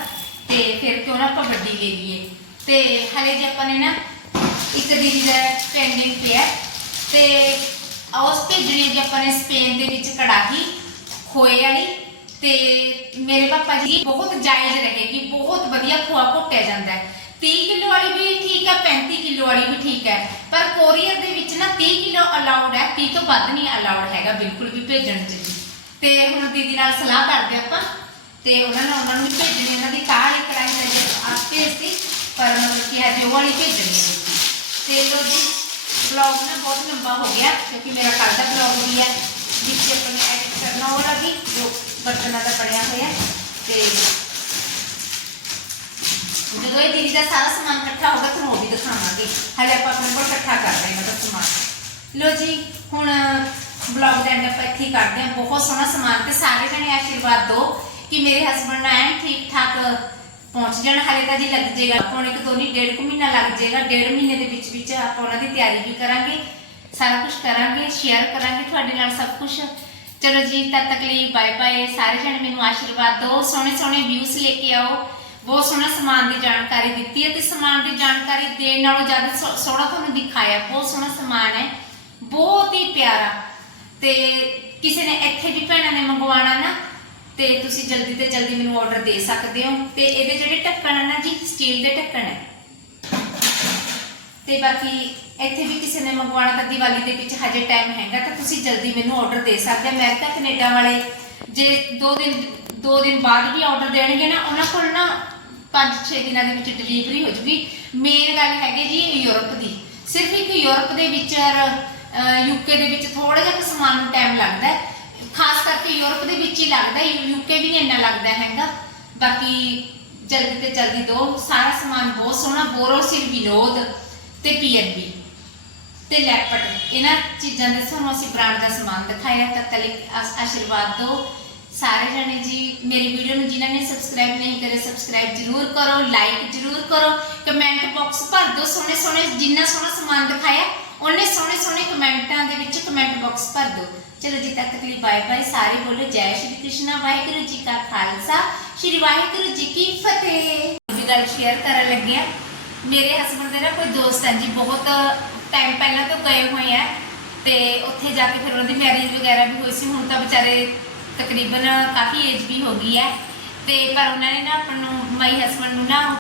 A: ਤੇ ਫਿਰ ਕਿਉਂ ਨਾ ਆਪਾਂ ਵੱਡੀ ਲੈ ਲਈਏ। ਤੇ ਹਲੇ ਜੇ ਆਪਾਂ ਨੇ ਨਾ ਇੱਕ ਦਿਨ ਦਾ ਪੈਂਡਿੰਗ ਪਿਆ ਤੇ ਉਸ ਭੇਜਣੀ ਜੇ ਆਪਾਂ ਨੇ ਸਪੇਨ ਦੇ ਵਿੱਚ ਕੜਾਹੀ, ਖੋਏ ਵਾਲੀ ਤੇ ਮੇਰੇ ਪਾਪਾ ਜੀ ਬਹੁਤ ਜਾਇਜ਼ ਰਹੇਗੀ ਬਹੁਤ ਵਧੀਆ ਖੋਆ ਘੋਟਿਆ ਜਾਂਦਾ ਹੈ। 30 ਕਿਲੋ ਵਾਲੀ ਵੀ ਠੀਕ ਹੈ 35 ਕਿਲੋ ਵਾਲੀ ਵੀ ਠੀਕ ਹੈ। ਪਰ ਕੋਰੀਅਰ ਦੇ ਵਿੱਚ ਨਾ 30 ਕਿਲੋ ਅਲਾਉਡ ਹੈ 30 ਤੋਂ ਵੱਧ ਨਹੀਂ ਅਲਾਉਡ ਹੈਗਾ, ਬਿਲਕੁਲ ਵੀ ਭੇਜਣ ਚ ਤੇ ਹੁਣ ਦੀਦੀ ਨਾਲ ਸਲਾਹ ਕਰਦੇ ਆਪਾਂ। ਤੇ ਉਹਨਾਂ ਨੇ ਉਹਨਾਂ ਨੂੰ ਭੇਜਣੀ, ਉਹਨਾਂ ਦੀ ਕਾਹ ਵਾਲੀ ਕੜਾਈ ਦਾ ਜੇ ਪਰ ਮਤਲਬ ਕਿ ਅੱਜ ਉਹ ਵਾਲੀ ਭੇਜਣੀ ਤੇ ਲੋ ਜੀ ਵਲੌਗ ਨਾ ਬਹੁਤ ਲੰਬਾ ਹੋ ਗਿਆ, ਕਿਉਂਕਿ ਮੇਰਾ ਕੱਲ ਦਾ ਵਲੌਗ ਵੀ ਹੈ ਵਿੱਚ ਆਪਣੇ ਐਡਿਟ ਕਰਨਾ, ਉਹ ਲੱਗੀ ਜੋ ਬਰਤਨਾਂ ਦਾ ਪੜਿਆ ਹੋਇਆ ਤੇ ਜਦੋਂ ਇਹ ਦੀਦੀ ਦਾ ਸਾਰਾ ਸਮਾਨ ਇਕੱਠਾ ਹੋਗਾ ਤੁਹਾਨੂੰ ਉਹ ਵੀ ਦਿਖਾਵਾਂਗੇ। ਹਲੇ ਆਪਾਂ ਆਪਣੇ ਕੋਲ ਇਕੱਠਾ ਕਰ ਰਹੇ ਹਾਂ ਮਤਲਬ ਸਮਾਨ ਲੋ ਜੀ, ਹੁਣ ਵਲੌਗ ਦਾ ਐਂਡ ਆਪਾਂ ਇੱਥੇ ਹੀ ਕਰਦੇ ਹਾਂ। ਬਹੁਤ ਸੋਹਣਾ ਸਮਾਨ ਤੇ ਸਾਰੇ ਜਣੇ ਆਸ਼ੀਰਵਾਦ ਦਿਓ ਕਿ ਮੇਰੇ ਹਸਬੰਡ ਨਾਲ ਐਨ ਠੀਕ ਠਾਕ ਪਹੁੰਚ ਜਾਣ। ਹਾਲੇ ਤਾਂ ਜੀ ਲੱਗ ਜਾਏਗਾ, ਆਪਾਂ ਇੱਕ ਦੋ ਨਹੀਂ, ਡੇਢ ਕੁ ਮਹੀਨਾ ਲੱਗ ਜਾਏਗਾ। ਡੇਢ ਮਹੀਨੇ ਦੇ ਵਿੱਚ ਵਿੱਚ ਆਪਾਂ ਉਹਨਾਂ ਦੀ ਤਿਆਰੀ ਵੀ ਕਰਾਂਗੇ, ਸਾਰਾ ਕੁਝ ਕਰਾਂਗੇ ਸ਼ੇਅਰ ਕਰਾਂਗੇ। ਤੁਹਾਡੇ ਨਾਲ ਸਭ ਕੁਝ ਚਲੋ ਜੀ, ਤਦ ਤੱਕ ਲਈ ਬਾਏ ਬਾਏ ਸਾਰੇ ਜਣੇ ਮੈਨੂੰ ਆਸ਼ੀਰਵਾਦ ਦਿਓ। ਸੋਹਣੇ ਸੋਹਣੇ ਵਿਊਜ਼ ਲੈ ਕੇ ਆਓ। ਬਹੁਤ ਸੋਹਣਾ ਸਮਾਨ ਦੀ ਜਾਣਕਾਰੀ ਦਿੱਤੀ ਹੈ ਤੇ ਸਮਾਨ ਦੀ ਜਾਣਕਾਰੀ ਦੇਣ ਨਾਲੋਂ ਜ਼ਿਆਦਾ ਸੋਹਣਾ ਤੁਹਾਨੂੰ ਦਿਖਾਇਆ। ਬਹੁਤ ਸੋਹਣਾ ਸਮਾਨ ਹੈ। ਬਹੁਤ ਹੀ ਪਿਆਰਾ। ਤੇ ਕਿਸੇ ਨੇ ਇੱਥੇ ਵੀ ਭੈਣਾਂ ਨੇ ਮੰਗਵਾਉਣਾ ਨਾ, ਤੇ ਤੁਸੀਂ ਜਲਦੀ ਤੇ ਜਲਦੀ ਮੈਨੂੰ ਆਰਡਰ ਦੇ ਸਕਦੇ ਹੋ। ਤੇ ਇਹਦੇ ਜਿਹੜੇ ਢੱਕਣ ਹੈ ਨਾ ਜੀ ਸਟੀਲ ਦੇ ਢੱਕਣ ਹੈ ਤੇ ਬਾਕੀ ਇੱਥੇ ਵੀ ਕਿਸੇ ਨੇ ਮੰਗਵਾਉਣਾ ਤਾਂ ਦੀਵਾਲੀ ਦੇ ਵਿੱਚ ਹਜੇ ਟਾਈਮ ਹੈਗਾ, ਤਾਂ ਤੁਸੀਂ ਜਲਦੀ ਮੈਨੂੰ ਆਰਡਰ ਦੇ ਸਕਦੇ ਹੋ। ਅਮਰੀਕਾ ਕੈਨੇਡਾ ਵਾਲੇ ਜੇ 2 ਦਿਨ 2 ਦਿਨ ਬਾਅਦ ਵੀ ਆਰਡਰ ਦੇਣਗੇ ਨਾ, ਉਹਨਾਂ ਕੋਲ ਨਾ 5-6 ਦਿਨਾਂ ਦੇ ਵਿੱਚ ਡਿਲੀਵਰੀ ਹੋ ਜੂਗੀ। ਮੇਨ ਗੱਲ ਹੈਗੀ ਜੀ ਯੂਰਪ ਦੀ। ਸਿਰਫ ਇੱਕ ਯੂਰਪ ਦੇ ਵਿੱਚ ਯੂਕੇ ਦੇ ਵਿੱਚ ਥੋੜਾ ਜਿਹਾ ਸਮਾਨ ਨੂੰ ਟਾਈਮ ਲੱਗਦਾ ਹੈ। ਖਾਸ ਕਰਕੇ ਯੂਰਪ ਦੇ ਵਿੱਚ ਹੀ ਲੱਗਦਾ ਯੂਕੇ ਵੀ ਨਹੀਂ ਇੰਨਾ ਲੱਗਦਾ ਹੈਗਾ। ਬਾਕੀ ਜਲਦੀ ਤੇ ਜਲਦੀ ਦੋ। ਸਾਰਾ ਸਮਾਨ ਬਹੁਤ ਸੋਹਣਾ ਬੋਰੋਸਿਲ ਵਿਨੋਦ ਤੇ ਪੀਐਨਬੀ ਤੇ ਲੈਪਟ ਇਹਨਾਂ ਚੀਜ਼ਾਂ ਦੇ ਸਾਨੂੰ ਅਸੀਂ ਬ੍ਰਾਂਡ ਦਾ ਸਮਾਨ ਦਿਖਾਇਆ, ਤਾਂ ਤਲੇ ਆਸ- ਆਸ਼ੀਰਵਾਦ ਦਿਓ। ਸਾਰੇ ਜਣੇ ਜੀ, ਮੇਰੀ ਵੀਡੀਓ ਨੂੰ ਜਿਨ੍ਹਾਂ ਨੇ ਸਬਸਕ੍ਰਾਈਬ ਨਹੀਂ ਕਰੇ ਸਬਸਕ੍ਰਾਈਬ ਜਰੂਰ ਕਰੋ ਲਾਈਕ ਜਰੂਰ ਕਰੋ ਕਮੈਂਟ ਬਾਕਸ ਭਰ ਦਿਓ ਸੋਹਣੇ ਸੋਹਣੇ ਜਿੰਨਾ ਸੋਹਣਾ ਸਮਾਨ ਦਿਖਾਇਆ, ਉਹਨੇ ਸੋਹਣੇ ਸੋਹਣੇ ਕਮੈਂਟਾਂ ਦੇ ਵਿੱਚ ਕਮੈਂਟ ਬਾਕਸ ਭਰ ਦਿਓ। ਚਲੋ ਜੀ, ਤਦ ਤੱਕ ਲਈ ਬਾਏ ਬਾਏ ਸਾਰੇ ਬੋਲੋ ਜੈ ਸ਼੍ਰੀ ਕ੍ਰਿਸ਼ਨ, ਵਾਹਿਗੁਰੂ ਜੀ ਕਾ ਖਾਲਸਾ, ਸ਼੍ਰੀ ਵਾਹਿਗੁਰੂ ਜੀ ਕੀ ਫਤਿਹ। ਵੀ ਗੱਲ ਸ਼ੇਅਰ ਕਰਨ ਲੱਗੇ ਆ ਮੇਰੇ ਹਸਬੰਦ ਦੇ ਨਾ ਕੋਈ ਦੋਸਤ ਹੈ ਜੀ, ਬਹੁਤ ਟਾਈਮ ਪਹਿਲਾਂ ਤੋਂ ਗਏ ਹੋਏ ਆ ਤੇ ਉੱਥੇ ਜਾ ਕੇ ਫਿਰ ਉਹਨਾਂ ਦੀ ਮੈਰਿਜ ਵਗੈਰਾ ਵੀ ਹੋਈ ਸੀ। ਹੁਣ ਤਾਂ ਵਿਚਾਰੇ ਤਕਰੀਬਨ ਕਾਫੀ ਏਜ ਵੀ ਹੋ ਗਈ ਹੈ। ਤੇ ਪਰ ਉਹਨਾਂ ਨੇ ਨਾ ਆਪਾਂ ਨੂੰ ਮਾਈ ਹਸਬੰਡ ਨੂੰ ਨਾ